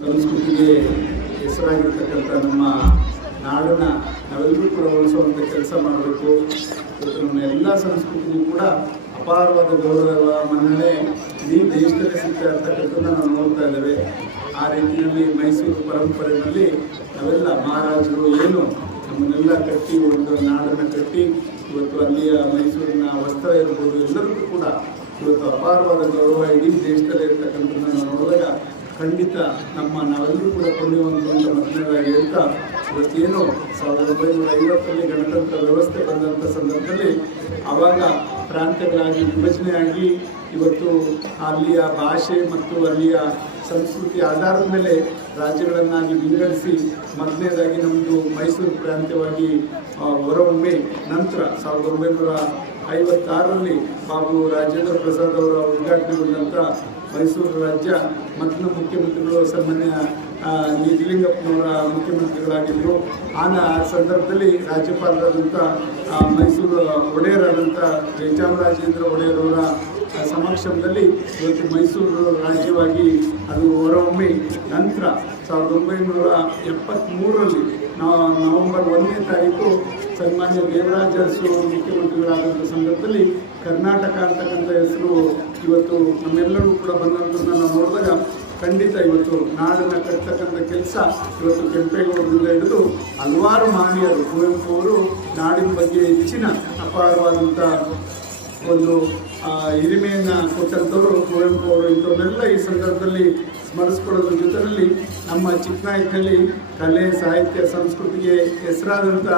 ಸಂಸ್ಕೃತಿಗೆ ಹೆಸರಾಗಿರ್ತಕ್ಕಂಥ ನಮ್ಮ ನಾಡನ್ನ ನಾವೆಲ್ಲರೂ ಕೂಡ ಉಳಿಸುವಂಥ ಕೆಲಸ ಮಾಡಬೇಕು. ನಮ್ಮ ಎಲ್ಲ ಸಂಸ್ಕೃತಿಗೂ ಕೂಡ ಅಪಾರವಾದ ಗೌರವ ಮನ್ನಣೆ ಇಡೀ ದೇಶದಲ್ಲಿ ಸಿಗ್ತಾ ಇರ್ತಕ್ಕಂಥದ್ದನ್ನ ನಾವು ನೋಡ್ತಾ ಇದ್ದೇವೆ. ಆ ರೀತಿಯಲ್ಲಿ ಮೈಸೂರು ಪರಂಪರೆಯಲ್ಲಿ ನಾವೆಲ್ಲ ಮಹಾರಾಜರು ಏನು ನಮ್ಮನ್ನೆಲ್ಲ ಕಟ್ಟಿ ಒಂದು ನಾಡನ್ನು ಕಟ್ಟಿ ಇವತ್ತು ಅಲ್ಲಿಯ ಮೈಸೂರಿನ ವಸ್ತ್ರ ಇರ್ಬೋದು ಎಲ್ಲರಿಗೂ ಕೂಡ ಇವತ್ತು ಅಪಾರವಾದ ಗೌರವ ಇಡೀ ದೇಶದಲ್ಲಿ ಇರ್ತಕ್ಕಂಥದ್ದನ್ನು ನೋಡಿದಾಗ ಖಂಡಿತ ನಮ್ಮ ನಾವೆಲ್ಲರೂ ಕೂಡ ಪುಣ್ಯವಂತರು ಅಂತ ಮೊದಲನೇದಾಗಿ ಹೇಳ್ತಾ ಇವತ್ತೇನು ಸಾವಿರದ ಒಂಬೈನೂರ ಐವತ್ತರಲ್ಲಿ ಗಣತಂತ್ರ ವ್ಯವಸ್ಥೆ ಬಂದಂಥ ಸಂದರ್ಭದಲ್ಲಿ ಆವಾಗ ಪ್ರಾಂತ್ಯಗಳಾಗಿ ವಿಭಜನೆಯಾಗಿ ಇವತ್ತು ಅಲ್ಲಿಯ ಭಾಷೆ ಮತ್ತು ಅಲ್ಲಿಯ ಸಂಸ್ಕೃತಿ ಆಧಾರದ ಮೇಲೆ ರಾಜ್ಯಗಳನ್ನಾಗಿ ವಿಂಗಡಿಸಿ ಮೊದಲನೇದಾಗಿ ನಮ್ಮದು ಮೈಸೂರು ಪ್ರಾಂತ್ಯವಾಗಿ ಹೊರಹೊಮ್ಮೆ ನಂತರ ಸಾವಿರದ ಒಂಬೈನೂರ ಐವತ್ತಾರರಲ್ಲಿ ಬಾಬು ರಾಜೇಂದ್ರ ಪ್ರಸಾದ್ ಅವರ ಉದ್ಘಾಟನೆಗೊಂಡಂಥ ಮೈಸೂರು ರಾಜ್ಯ ಮೊದಲ ಮುಖ್ಯಮಂತ್ರಿಗಳು ಸನ್ಮಾನ್ಯ ನಿಜಲಿಂಗಪ್ಪನವರ ಮುಖ್ಯಮಂತ್ರಿಗಳಾಗಿದ್ದರು. ಆ ಸಂದರ್ಭದಲ್ಲಿ ರಾಜ್ಯಪಾಲರಾದಂಥ ಮೈಸೂರು ಒಡೆಯರಾದಂಥ ಜಯಚಾಮರಾಜೇಂದ್ರ ಒಡೆಯರವರ ಸಮಕ್ಷಮದಲ್ಲಿ ಇವತ್ತು ಮೈಸೂರು ರಾಜ್ಯವಾಗಿ ಅದು ಹೊರಹೊಮ್ಮೆ. ನಂತರ ಸಾವಿರದ ಒಂಬೈನೂರ ಎಪ್ಪತ್ತ್ಮೂರರಲ್ಲಿ ನವೆಂಬರ್ ಒಂದನೇ ತಾರೀಕು ಸನ್ಮಾನ್ಯ ದೇವರಾಜ ಅರಸು ಮುಖ್ಯಮಂತ್ರಿಗಳಾದಂಥ ಸಂದರ್ಭದಲ್ಲಿ ಕರ್ನಾಟಕ ಅಂತಕ್ಕಂಥ ಹೆಸರು ಇವತ್ತು ನಮ್ಮೆಲ್ಲರೂ ಕೂಡ ಬಂದಂಥದ್ದನ್ನು ನಾವು ನೋಡಿದಾಗ ಖಂಡಿತ ಇವತ್ತು ನಾಡನ್ನು ಕಟ್ತಕ್ಕಂಥ ಕೆಲಸ ಇವತ್ತು ಕೆಂಪೇಗೌಡರಿಂದ ಹಿಡಿದು ಹಲವಾರು ಮಹನೀಯರು, ಕುವೆಂಪು ಅವರು ನಾಡಿನ ಬಗ್ಗೆ ಹೆಚ್ಚಿನ ಅಪಾರವಾದಂಥ ಒಂದು ಹಿರಿಮೆಯನ್ನು ಕೊಟ್ಟಂಥವರು ಕುವೆಂಪು ಅವರು ಇಂಥವನ್ನೆಲ್ಲ ಈ ಸಂದರ್ಭದಲ್ಲಿ ಸ್ಮರಿಸ್ಕೊಳ್ಳೋದ್ರ ಜೊತೆಯಲ್ಲಿ ನಮ್ಮ ಚಿಕ್ಕನಾಯಕನಲ್ಲಿ ಕಲೆ, ಸಾಹಿತ್ಯ, ಸಂಸ್ಕೃತಿಗೆ ಹೆಸರಾದಂಥ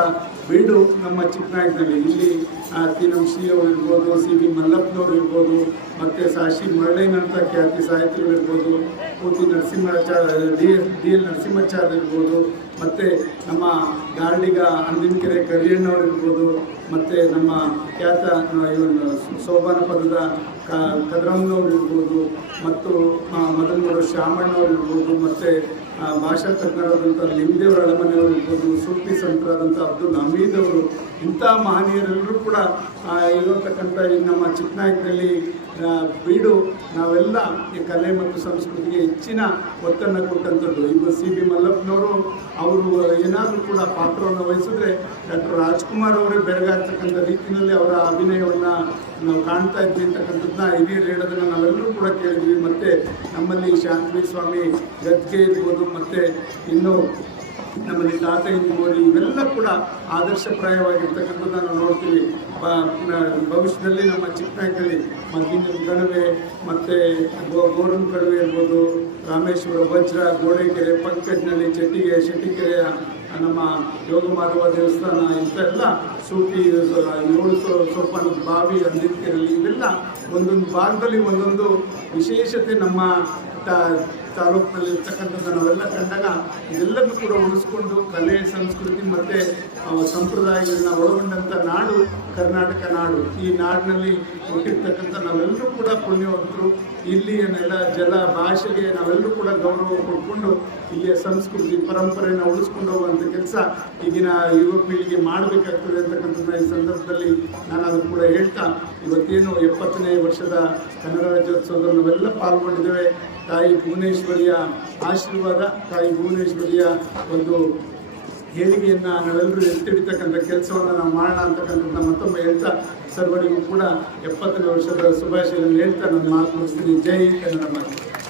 ಬೀಡು ನಮ್ಮ ಚಿಕ್ಕನಾಯಕನಲ್ಲಿ ಇಲ್ಲಿ ಸಿ ಅವರು ಇರ್ಬೋದು, ಸಿ ಬಿ ಮಲ್ಲಪ್ಪನವ್ರು ಇರ್ಬೋದು, ಮತ್ತು ಸಾಶಿ ಮರಳೇನಂತ ಖ್ಯಾತಿ ಸಾಹಿತಿಗಳು ಇರ್ಬೋದು Puti Narasimhacharya, D S, D L Narasimhacharya ಇರ್ಬೋದು, ಮತ್ತು ನಮ್ಮ ಗಾರ್ಡಿಗ ಅಂದಿನಕೆರೆ ಕರಿಯಣ್ಣವ್ರು ಇರ್ಬೋದು ಮತ್ತು ನಮ್ಮ ಖ್ಯಾತ ಇವನು ಸೋಪಾನ ಪದದ ಕ ಕದ್ರಮ್ಮನವ್ರು ಇರ್ಬೋದು ಮತ್ತು ಶಾಮಣ್ಣವ್ರು ಇರ್ಬೋದು ಮತ್ತು ಭಾಷಾ ತಜ್ಞರಾದಂಥ ಲಿಂಗದೇವರ ಅಳಮನೆಯವರು ಇರ್ಬೋದು ಸೂಫಿ ಸಂತರಾದಂಥ ಅಬ್ದುಲ್ ಹಮೀದ್ ಅವರು, ಇಂಥ ಮಹನೀಯರೆಲ್ಲರೂ ಕೂಡ ಇರತಕ್ಕಂಥ ಈ ನಮ್ಮ ಚಿಕ್ಕನಾಯಕನಲ್ಲಿ ಬೀಡು, ನಾವೆಲ್ಲ ಈ ಕಲೆ ಮತ್ತು ಸಂಸ್ಕೃತಿಗೆ ಹೆಚ್ಚಿನ ಒತ್ತನ್ನು ಕೊಟ್ಟಂಥದ್ದು. ಈಗ ಸಿ ಬಿ ಮಲ್ಲಪ್ಪನವರು, ಅವರು ಏನಾದರೂ ಕೂಡ ಪಾತ್ರವನ್ನು ವಹಿಸಿದ್ರೆ ಡಾಕ್ಟರ್ ರಾಜ್ಕುಮಾರ್ ಅವರೇ ಬೆರಗಾಗ್ತಕ್ಕಂಥ ರೀತಿಯಲ್ಲಿ ಅವರ ಅಭಿನಯವನ್ನು ನಾವು ಕಾಣ್ತಾ ಇದ್ವಿ ಅಂತಕ್ಕಂಥದ್ದನ್ನ ಹಿರಿಯರು ಹೇಳೋದನ್ನು ನಾವೆಲ್ಲರೂ ಕೂಡ ಕೇಳಿದ್ವಿ. ಮತ್ತು ನಮ್ಮಲ್ಲಿ ಶಾಂತಿ ಸ್ವಾಮಿ, ಗದ್ಗೆ ಇರ್ಬೋದು, ಮತ್ತು ಇನ್ನು ನಮ್ಮಲ್ಲಿ ತಾತ ಇರ್ಬೋದು ಇವೆಲ್ಲ ಕೂಡ ಆದರ್ಶಪ್ರಾಯವಾಗಿರ್ತಕ್ಕಂಥದ್ದನ್ನು ನಾವು ನೋಡ್ತೀವಿ. ಭವಿಷ್ಯದಲ್ಲಿ ನಮ್ಮ ಚಿಕ್ಕನಾಯಕಲ್ಲಿ ಮದ್ದಿನ ಕಣಿವೆ, ಮತ್ತು ಗೋರನ್ ಕಣಿವೆ ಇರ್ಬೋದು, ರಾಮೇಶ್ವರ, ವಜ್ರ, ಗೋಡೆಕೆರೆ ಪಂಕಜ್ನಲ್ಲಿ ಚೆಟ್ಟಿಗೆ ಶೆಟ್ಟಿಕೆರೆಯ ನಮ್ಮ ಯೋಗ ಮಾಡುವ ದೇವಸ್ಥಾನ ಇಂಥೆಲ್ಲ ಸೂಟಿ ಏಳು ಸೊ- ಸೊಪ್ಪನ ಬಾವಿ ಅಂದಿತ್ತಿರಲಿ ಇವೆಲ್ಲ ಒಂದೊಂದು ಭಾಗದಲ್ಲಿ ಒಂದೊಂದು ವಿಶೇಷತೆ ನಮ್ಮ ತಾಲೂಕಿನಲ್ಲಿ ಇರ್ತಕ್ಕಂಥದ್ದು ನಾವೆಲ್ಲ ಕಂಡಾಗ ಇದೆಲ್ಲದೂ ಕೂಡ ಉಳಿಸ್ಕೊಂಡು ಕಲೆ, ಸಂಸ್ಕೃತಿ ಮತ್ತು ಸಂಪ್ರದಾಯಗಳನ್ನ ಒಳಗೊಂಡಂಥ ನಾಡು, ಕರ್ನಾಟಕ ನಾಡು, ಈ ನಾಡಿನಲ್ಲಿ ಹುಟ್ಟಿರ್ತಕ್ಕಂಥ ನಾವೆಲ್ಲರೂ ಕೂಡ ಪುಣ್ಯವಂತರು. ಇಲ್ಲಿಯ ನೆಲ, ಜಲ, ಭಾಷೆಗೆ ನಾವೆಲ್ಲರೂ ಕೂಡ ಗೌರವ ಕೊಟ್ಕೊಂಡು ಇಲ್ಲಿಯ ಸಂಸ್ಕೃತಿ ಪರಂಪರೆಯನ್ನು ಉಳಿಸ್ಕೊಂಡು ಹೋಗುವಂಥ ಕೆಲಸ ಈಗಿನ ಯುವ ಪೀಳಿಗೆ ಮಾಡಬೇಕಾಗ್ತದೆ ಅಂತಕ್ಕಂಥದ್ದನ್ನ ಈ ಸಂದರ್ಭದಲ್ಲಿ ನಾನು ಅದು ಕೂಡ ಹೇಳ್ತಾ, ಇವತ್ತೇನು ಎಪ್ಪತ್ತನೇ ವರ್ಷದ ಕನ್ನಡ ರಾಜ್ಯೋತ್ಸವದಲ್ಲಿ ನಾವೆಲ್ಲ ಪಾಲ್ಗೊಂಡಿದ್ದೇವೆ. ತಾಯಿ ಭುವನೇಶ್ವರಿಯ ಆಶೀರ್ವಾದ, ತಾಯಿ ಭುವನೇಶ್ವರಿಯ ಒಂದು ಹೇಳಿಕೆಯನ್ನು ನಾವೆಲ್ಲರೂ ಎತ್ತಿಡಿತಕ್ಕಂಥ ಕೆಲಸವನ್ನು ನಾವು ಮಾಡೋಣ ಅಂತಕ್ಕಂಥದ್ದು ಮತ್ತೊಮ್ಮೆ ಹೇಳ್ತಾ ಸರ್ವರಿಗೂ ಕೂಡ ಎಪ್ಪತ್ತನೇ ವರ್ಷದ ಶುಭಾಶಯಗಳನ್ನು ಹೇಳ್ತಾ ನಾನು ಮಾತು ಮುಗಿಸ್ತೀನಿ. ಜೈ ಕನ್ನಡ ಮಾತು.